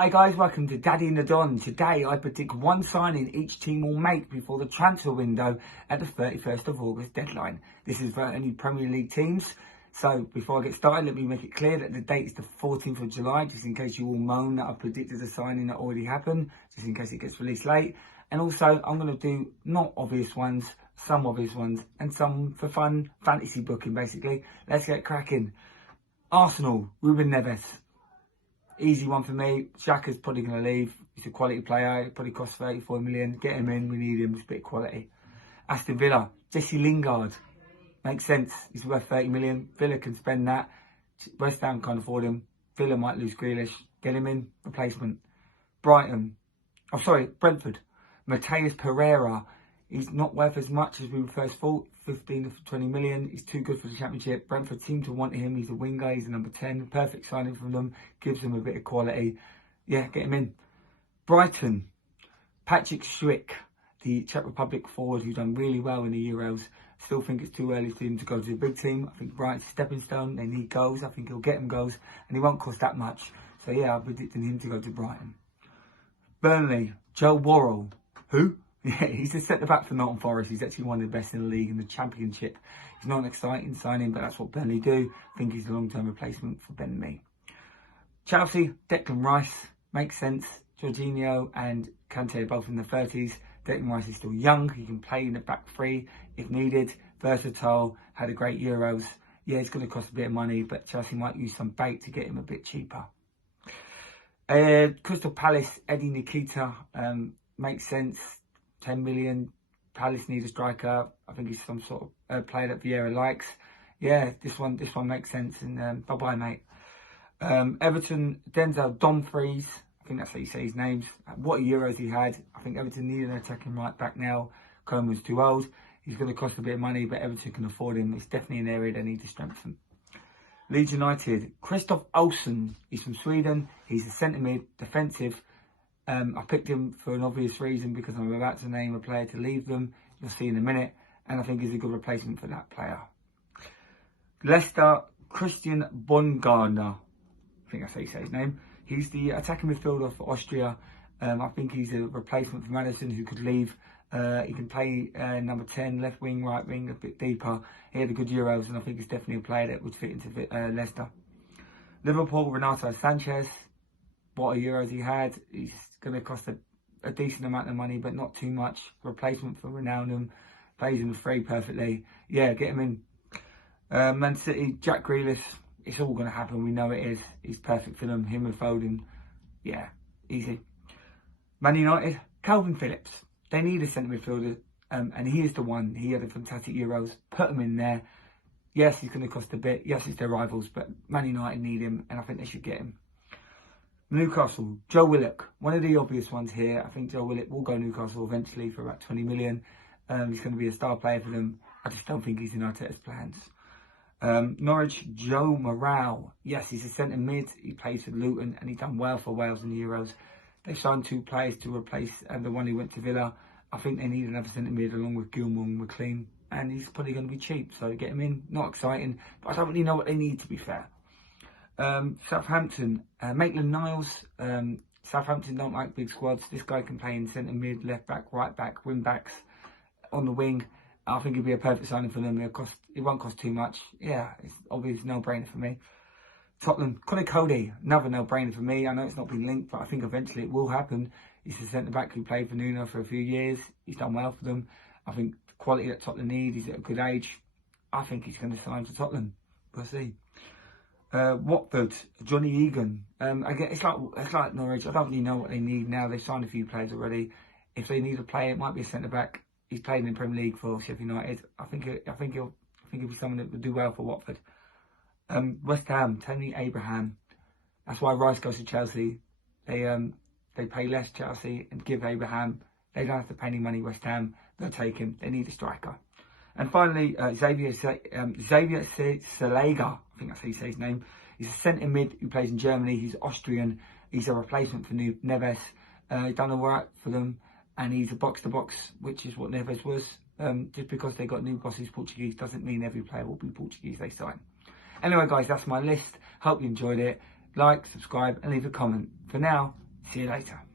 Hi guys, welcome to Daddy and the Don. Today I predict one signing each team will make before the transfer window at the 31st of August deadline. This is for only Premier League teams. So before I get started, let me make it clear that the date is the 14th of July, just in case you all moan that I predicted a signing that already happened, just in case it gets released late. And also I'm going to do not obvious ones, some obvious ones, and some for fun, fantasy booking basically. Let's get cracking. Arsenal, Ruben Neves. Easy one for me. Xhaka's probably going to leave. He's a quality player. He probably costs 34 million. Get him in. We need him. Just a bit of quality. Aston Villa. Jesse Lingard. Makes sense. He's worth 30 million. Villa can spend that. West Ham can't afford him. Villa might lose Grealish. Get him in. Replacement. Brighton. Oh, sorry. Brentford. Mateus Pereira. He's not worth as much as we first thought. 15 to 20 million. He's too good for the Championship. Brentford seem to want him. He's a winger. He's a number 10. Perfect signing from them. Gives them a bit of quality. Yeah, get him in. Brighton. Patrick Schick, the Czech Republic forward who's done really well in the Euros. Still think it's too early for him to go to the big team. I think Brighton's a stepping stone. They need goals. I think he'll get them goals. And he won't cost that much. So yeah, I'm predicting him to go to Brighton. Burnley. Joe Worrell. Who? Yeah, he's a centre-back for Nottingham Forest. He's actually one of the best in the league in the Championship. He's not an exciting signing, but that's what Burnley do. I think he's a long-term replacement for Ben Mee. Chelsea, Declan Rice. Makes sense. Jorginho and Kante are both in their 30s. Declan Rice is still young. He can play in the back three if needed. Versatile. Had a great Euros. Yeah, it's going to cost a bit of money, but Chelsea might use some bait to get him a bit cheaper. Crystal Palace, Eddie Nikita. Makes sense. 10 million. Palace need a striker. I think he's some sort of player that Vieira likes. Yeah, this one makes sense. And bye bye, mate. Everton, Denzel Dumfries. I think that's how you say his names. What Euros he had. I think Everton need an attacking right back now. Coleman's too old. He's going to cost a bit of money, but Everton can afford him. It's definitely an area they need to strengthen. Leeds United, Christoph Olsen. He's from Sweden. He's a centre mid, defensive. I picked him for an obvious reason because I'm about to name a player to leave them. You'll see in a minute. And I think he's a good replacement for that player. Leicester, Christian Baumgartner. I think that's how you say his name. He's the attacking midfielder for Austria. I think he's a replacement for Madison who could leave. He can play number 10, left wing, right wing, a bit deeper. He had a good Euros and I think it's definitely a player that would fit into Leicester. Liverpool, Renato Sanchez. What a Euros he had. He's going to cost a decent amount of money, but not too much. Replacement for Ronaldo. Plays in the free perfectly. Yeah, get him in. Man City, Jack Grealish. It's all going to happen. We know it is. He's perfect for them. Him and Foden. Yeah, easy. Man United, Calvin Phillips. They need a centre midfielder. And he is the one. He had a fantastic Euros. Put him in there. Yes, he's going to cost a bit. Yes, it's their rivals. But Man United need him. And I think they should get him. Newcastle, Joe Willock, one of the obvious ones here. I think Joe Willock will go Newcastle eventually for about 20 million. He's going to be a star player for them. I just don't think he's in Arteta's plans. Norwich, Joe Morale. Yes, he's a centre mid. He plays for Luton and he's done well for Wales in the Euros. They signed two players to replace the one who went to Villa. I think they need another centre mid along with Gilmour and McLean. And he's probably going to be cheap, so get him in. Not exciting, but I don't really know what they need, to be fair. Southampton, Maitland-Niles. Southampton don't like big squads. This guy can play in centre mid, left back, right back, wing backs, on the wing. I think it'd be a perfect signing for them. It won't cost too much. Yeah, it's obvious no-brainer for me. Tottenham, Conor Cody, another no-brainer for me. I know it's not been linked, but I think eventually it will happen. He's a centre back who played for Nuno for a few years. He's done well for them. I think the quality that Tottenham need. He's at a good age. I think he's going to sign for Tottenham. We'll see. Watford, Johnny Egan. Again, it's like Norwich. I don't really know what they need now. They've signed a few players already. If they need a player, it might be a centre back. He's played in the Premier League for Sheffield United. I think he'll be someone that would do well for Watford. West Ham, Tony Abraham. That's why Rice goes to Chelsea. They pay less Chelsea and give Abraham. They don't have to pay any money. West Ham, they'll take him. They need a striker. And finally, Xavier Salega, I think that's how you say his name. He's a centre mid who plays in Germany. He's Austrian. He's a replacement for Neves. He's done all right for them. And he's a box-to-box, which is what Neves was. Just because they got new bosses Portuguese doesn't mean every player will be Portuguese they sign. Anyway, guys, that's my list. Hope you enjoyed it. Like, subscribe, and leave a comment. For now, See you later.